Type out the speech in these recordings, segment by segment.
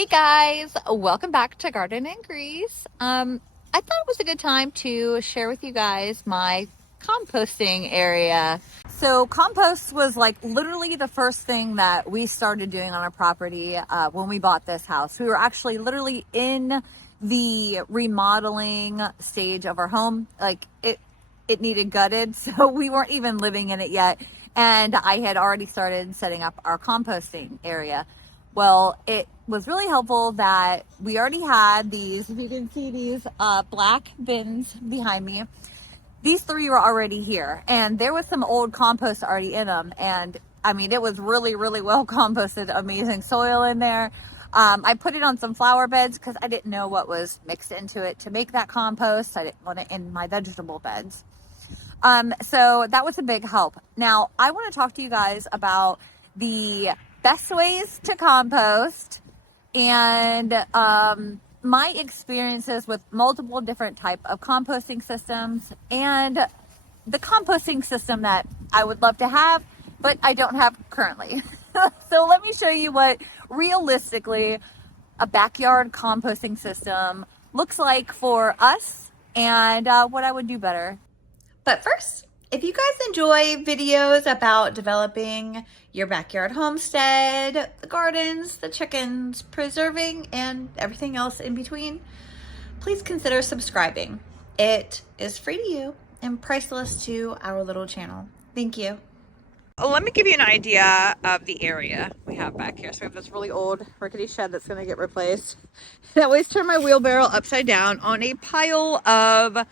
Hey guys, welcome back to Garden and Grease. I thought it was a good time to share with you guys my composting area. So compost was like literally the first thing that we started doing on our property when we bought this house. We were actually literally in the remodeling stage of our home. Like it needed gutted, so we weren't even living in it yet. And I had already started setting up our composting area. Well, it was really helpful that we already had these, if you can see these black bins behind me. These three were already here, and there was some old compost already in them. And I mean, it was really, really well composted, amazing soil in there. I put it on some flower beds because I didn't know what was mixed into it to make that compost. I didn't want it in my vegetable beds. So that was a big help. Now, I want to talk to you guys about the best ways to compost and my experiences with multiple different type of composting systems and the composting system that I would love to have, but I don't have currently. So let me show you what realistically a backyard composting system looks like for us and what I would do better. But first, if you guys enjoy videos about developing your backyard homestead, the gardens, the chickens, preserving, and everything else in between, please consider subscribing. It is free to you and priceless to our little channel. Thank you. Let me give you an idea of the area we have back here. So we have this really old rickety shed that's going to get replaced. I always turn my wheelbarrow upside down on a pile of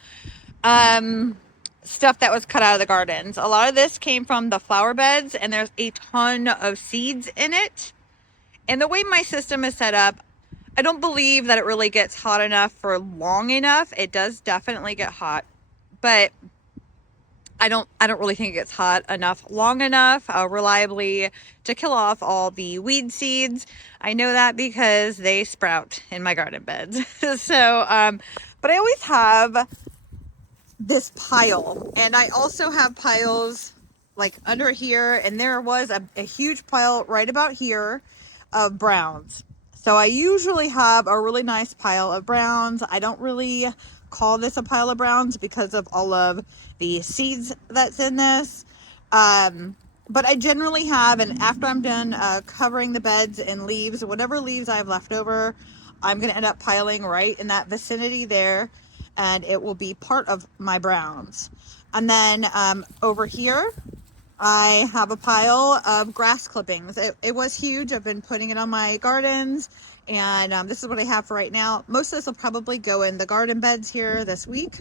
stuff that was cut out of the gardens. A lot of this came from the flower beds, and there's a ton of seeds in it. And the way my system is set up, I don't believe that it really gets hot enough for long enough. It does definitely get hot, but I don't really think it gets hot enough long enough reliably to kill off all the weed seeds. I know that because they sprout in my garden beds. So but I always have this pile, and I also have piles like under here, and there was a huge pile right about here of browns. So I usually have a really nice pile of browns. I don't really call this a pile of browns because of all of the seeds that's in this, but I generally have, and after I'm done covering the beds in leaves, whatever leaves I have left over, I'm going to end up piling right in that vicinity there, and it will be part of my browns. And then over here, I have a pile of grass clippings. It was huge. I've been putting it on my gardens, and this is what I have for right now. Most of this will probably go in the garden beds here this week.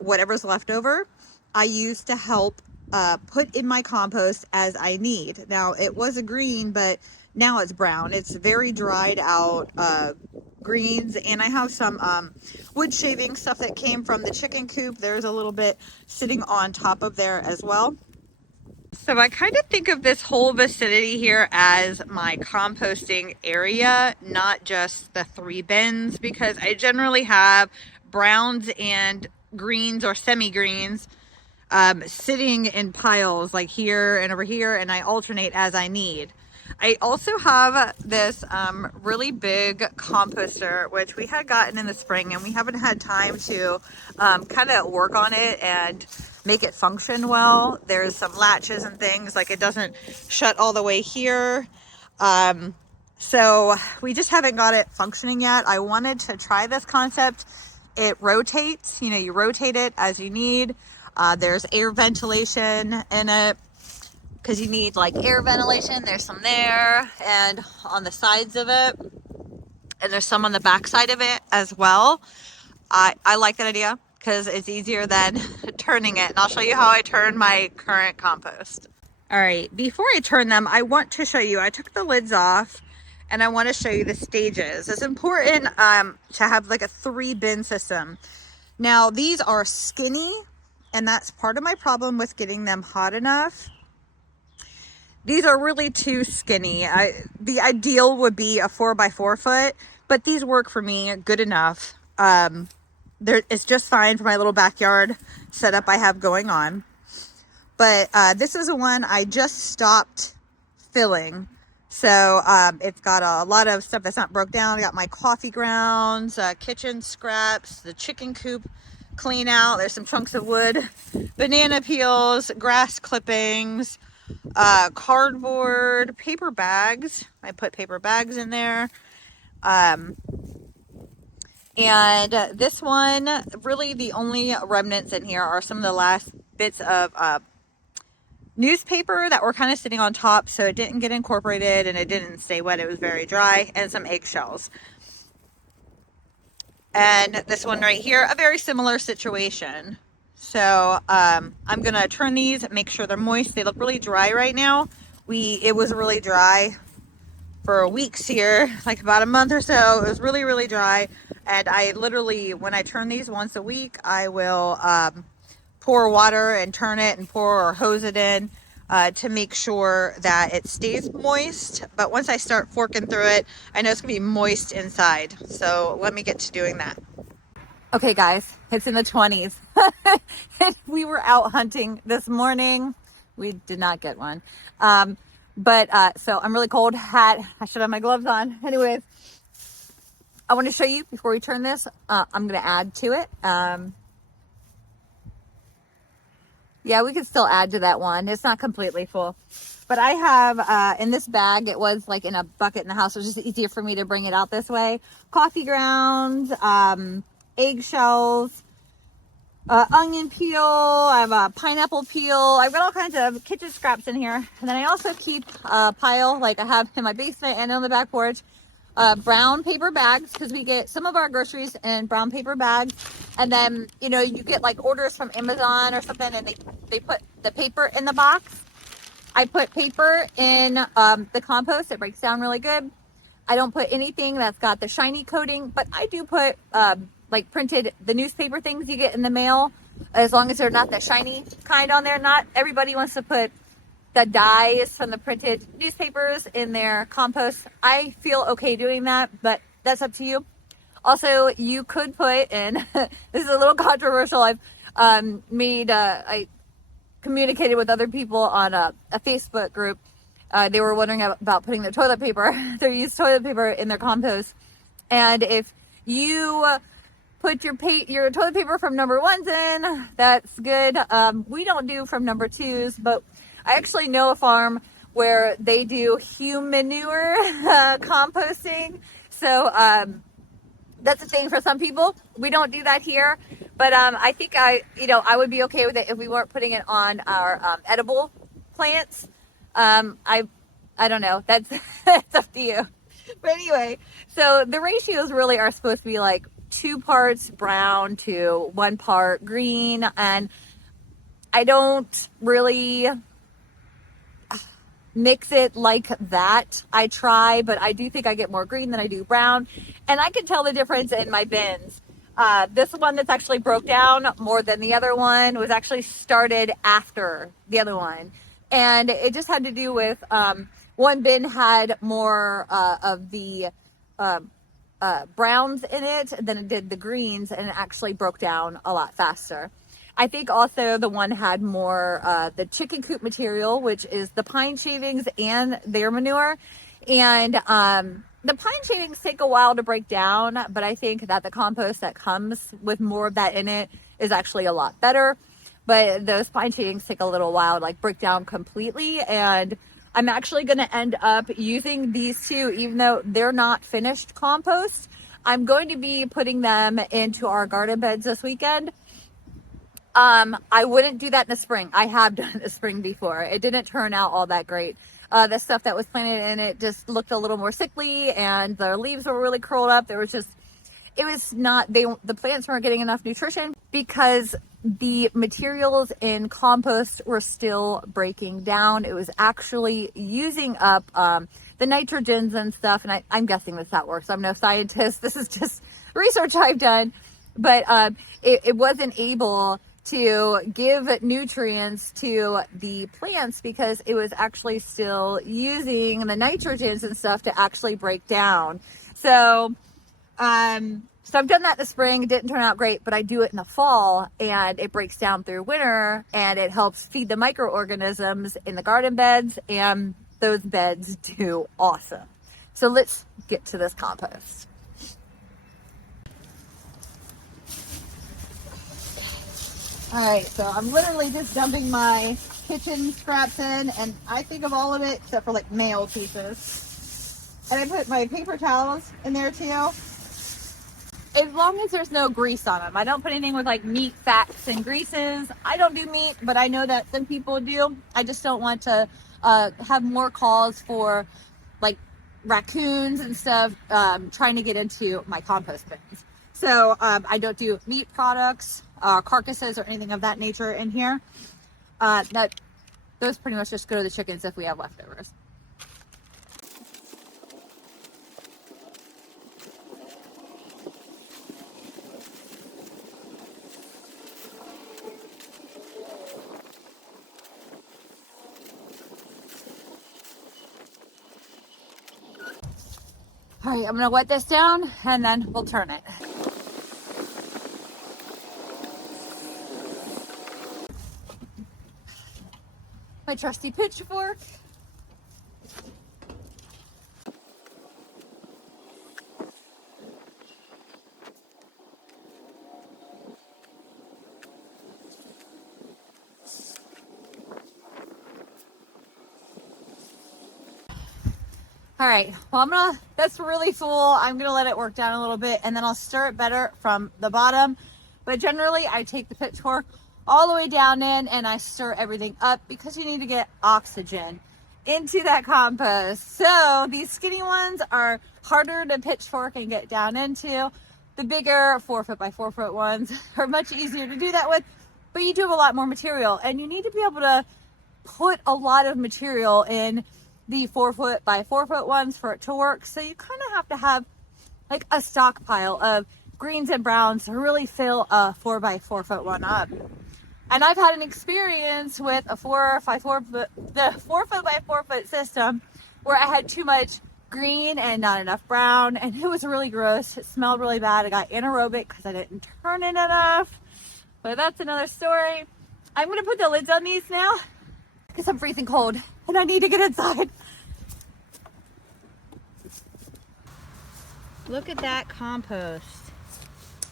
Whatever's left over, I use to help put in my compost as I need. Now, it was a green, but now it's brown. It's very dried out greens, and I have some wood shaving stuff that came from the chicken coop. There's a little bit sitting on top of there as well. So I kind of think of this whole vicinity here as my composting area, not just the 3 bins, because I generally have browns and greens or semi-greens sitting in piles like here and over here, and I alternate as I need. I also have this really big composter, which we had gotten in the spring, and we haven't had time to kind of work on it and make it function well. There's some latches and things, like it doesn't shut all the way here. So we just haven't got it functioning yet. I wanted to try this concept. It rotates, you know, you rotate it as you need. There's air ventilation in it, because you need like air ventilation. There's some there and on the sides of it, and there's some on the back side of it as well. I like that idea because it's easier than turning it, and I'll show you how I turn my current compost. All right, before I turn them, I want to show you, I took the lids off, and I want to show you the stages. It's important to have like a 3 bin system. Now, these are skinny, and that's part of my problem with getting them hot enough. These are really too skinny. The ideal would be a 4x4 foot, but these work for me good enough. It's just fine for my little backyard setup I have going on. But this is the one I just stopped filling So it's got a lot of stuff that's not broke down. I got my coffee grounds, kitchen scraps, the chicken coop clean out. There's some chunks of wood, banana peels, grass clippings, cardboard, paper bags. I put paper bags in there. And this one, really the only remnants in here are some of the last bits of newspaper that were kind of sitting on top, so it didn't get incorporated and it didn't stay wet. It was very dry, and some eggshells. And this one right here, a very similar situation. So I'm gonna turn these, make sure they're moist. They look really dry right now. It was really dry for weeks here, like about a month or so. It was really, really dry. And I literally, when I turn these once a week, I will pour water and turn it and pour or hose it in to make sure that it stays moist. But once I start forking through it, I know it's gonna be moist inside. So let me get to doing that. Okay guys, it's in the 20s. We were out hunting this morning. We did not get one. So I'm really cold. I should have my gloves on. Anyways, I want to show you before we turn this. I'm going to add to it. Yeah, we could still add to that one. It's not completely full. But I have in this bag, it was like in a bucket in the house. It was just easier for me to bring it out this way. Coffee grounds, eggshells, onion peel, I have a pineapple peel. I've got all kinds of kitchen scraps in here. And then I also keep a pile, like I have in my basement and on the back porch, brown paper bags, because we get some of our groceries in brown paper bags. And then, you know, you get like orders from Amazon or something, and they put the paper in the box. I put paper in the compost. It breaks down really good. I don't put anything that's got the shiny coating, but I do put like printed, the newspaper things you get in the mail, as long as they're not the shiny kind on there. Not everybody wants to put the dyes from the printed newspapers in their compost. I feel okay doing that, but that's up to you. Also, you could put in, this is a little controversial, I've I communicated with other people on a Facebook group. They were wondering about putting their toilet paper, their used toilet paper in their compost. And if you put your toilet paper from number ones in, that's good. We don't do from number twos, but I actually know a farm where they do human manure composting. So that's a thing for some people. We don't do that here, but I think I would be okay with it if we weren't putting it on our edible plants. I don't know. That's that's up to you. But anyway, so the ratios really are supposed to be like 2 parts brown to 1 part green, and I don't really mix it like that. I try, but I do think I get more green than I do brown, and I can tell the difference in my bins. This one that's actually broke down more than the other one was actually started after the other one, and it just had to do with one bin had more of the browns in it than it did the greens, and it actually broke down a lot faster. I think also the one had more the chicken coop material, which is the pine shavings and their manure. And the pine shavings take a while to break down, but I think that the compost that comes with more of that in it is actually a lot better. But those pine shavings take a little while to like break down completely. And I'm actually going to end up using these two, even though they're not finished compost. I'm going to be putting them into our garden beds this weekend. I wouldn't do that in the spring. I have done it in the spring before. It didn't turn out all that great. The stuff that was planted in it just looked a little more sickly, and the leaves were really curled up. The plants weren't getting enough nutrition because the materials in compost were still breaking down. It was actually using up the nitrogens and stuff. And I'm guessing that's how it works. I'm no scientist. This is just research I've done. But it wasn't able to give nutrients to the plants because it was actually still using the nitrogens and stuff to actually break down. So I've done that in the spring. It didn't turn out great, but I do it in the fall, and it breaks down through winter, and it helps feed the microorganisms in the garden beds. And those beds do awesome. So let's get to this compost. All right, so I'm literally just dumping my kitchen scraps in, and I think of all of it except for like nail pieces. And I put my paper towels in there too, as long as there's no grease on them. I don't put anything with like meat, fats, and greases. I don't do meat, but I know that some people do. I just don't want to have more calls for like raccoons and stuff trying to get into my compost bins. So I don't do meat products, carcasses, or anything of that nature in here. Those pretty much just go to the chickens if we have leftovers. All right, I'm gonna wet this down and then we'll turn it. My trusty pitchfork. All right, well, that's really full. I'm gonna let it work down a little bit and then I'll stir it better from the bottom. But generally I take the pitchfork all the way down in and I stir everything up because you need to get oxygen into that compost. So these skinny ones are harder to pitchfork and get down into. The bigger 4 foot by 4 foot ones are much easier to do that with, but you do have a lot more material and you need to be able to put a lot of material in the 4 foot by 4 foot ones for it to work. So you kind of have to have like a stockpile of greens and browns to really fill a 4 by 4 foot one up. And I've had an experience with a 4 by 4 foot by 4 foot system where I had too much green and not enough brown, and it was really gross. It smelled really bad. I got anaerobic because I didn't turn it enough, but that's another story. I'm gonna put the lids on these now because I'm freezing cold and I need to get inside. Look at that compost.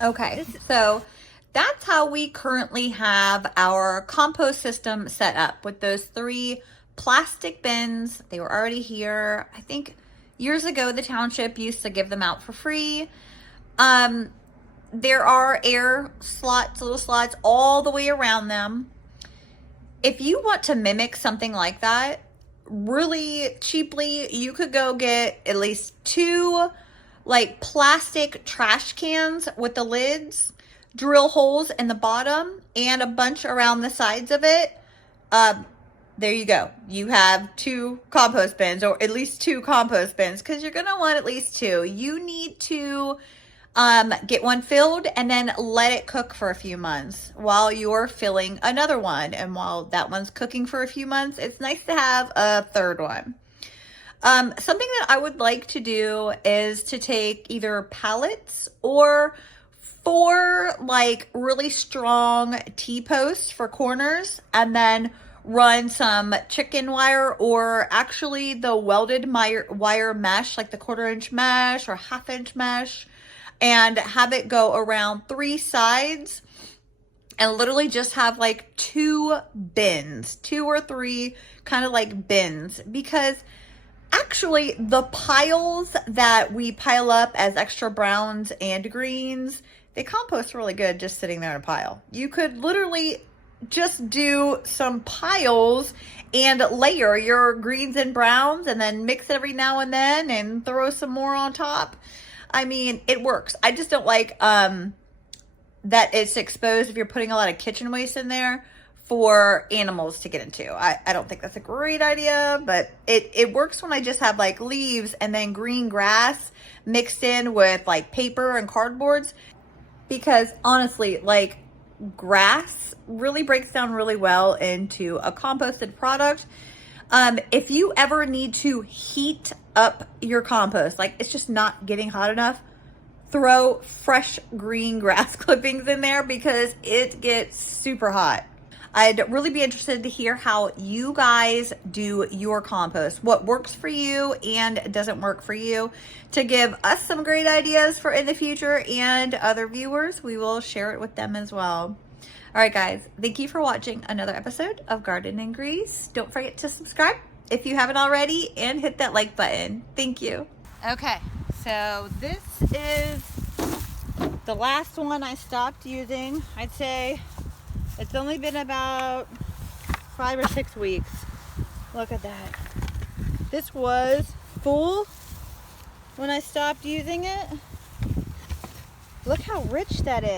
Okay, so that's how we currently have our compost system set up with those 3 plastic bins. They were already here. I think years ago, the township used to give them out for free. There are air slots, little slots all the way around them. If you want to mimic something like that, really cheaply, you could go get at least 2 like plastic trash cans with the lids, drill holes in the bottom and a bunch around the sides of it. There you go. You have 2 compost bins, or at least 2 compost bins, because you're going to want at least 2. You need to get one filled and then let it cook for a few months while you're filling another one. And while that one's cooking for a few months, it's nice to have a third one. Something that I would like to do is to take either pallets or 4 like really strong T-posts for corners, and then run some chicken wire, or actually the welded wire mesh, like the 1/4 inch mesh or 1/2 inch mesh, and have it go around 3 sides, and literally just have like 2 bins, 2 or 3 kind of like bins, because actually the piles that we pile up as extra browns and greens, they compost really good just sitting there in a pile. You could literally just do some piles and layer your greens and browns and then mix it every now and then and throw some more on top. I mean, it works. I just don't like that it's exposed if you're putting a lot of kitchen waste in there for animals to get into. I don't think that's a great idea, but it works when I just have like leaves and then green grass mixed in with like paper and cardboards, because honestly, like grass really breaks down really well into a composted product. If you ever need to heat up your compost, like it's just not getting hot enough, throw fresh green grass clippings in there because it gets super hot. I'd really be interested to hear how you guys do your compost, what works for you and doesn't work for you, to give us some great ideas for in the future, and other viewers, we will share it with them as well. All right, guys, thank you for watching another episode of Garden and Grease. Don't forget to subscribe if you haven't already, and hit that like button. Thank you. Okay, so this is the last one I stopped using. I'd say it's only been about 5 or 6 weeks. Look at that. This was full when I stopped using it. Look how rich that is.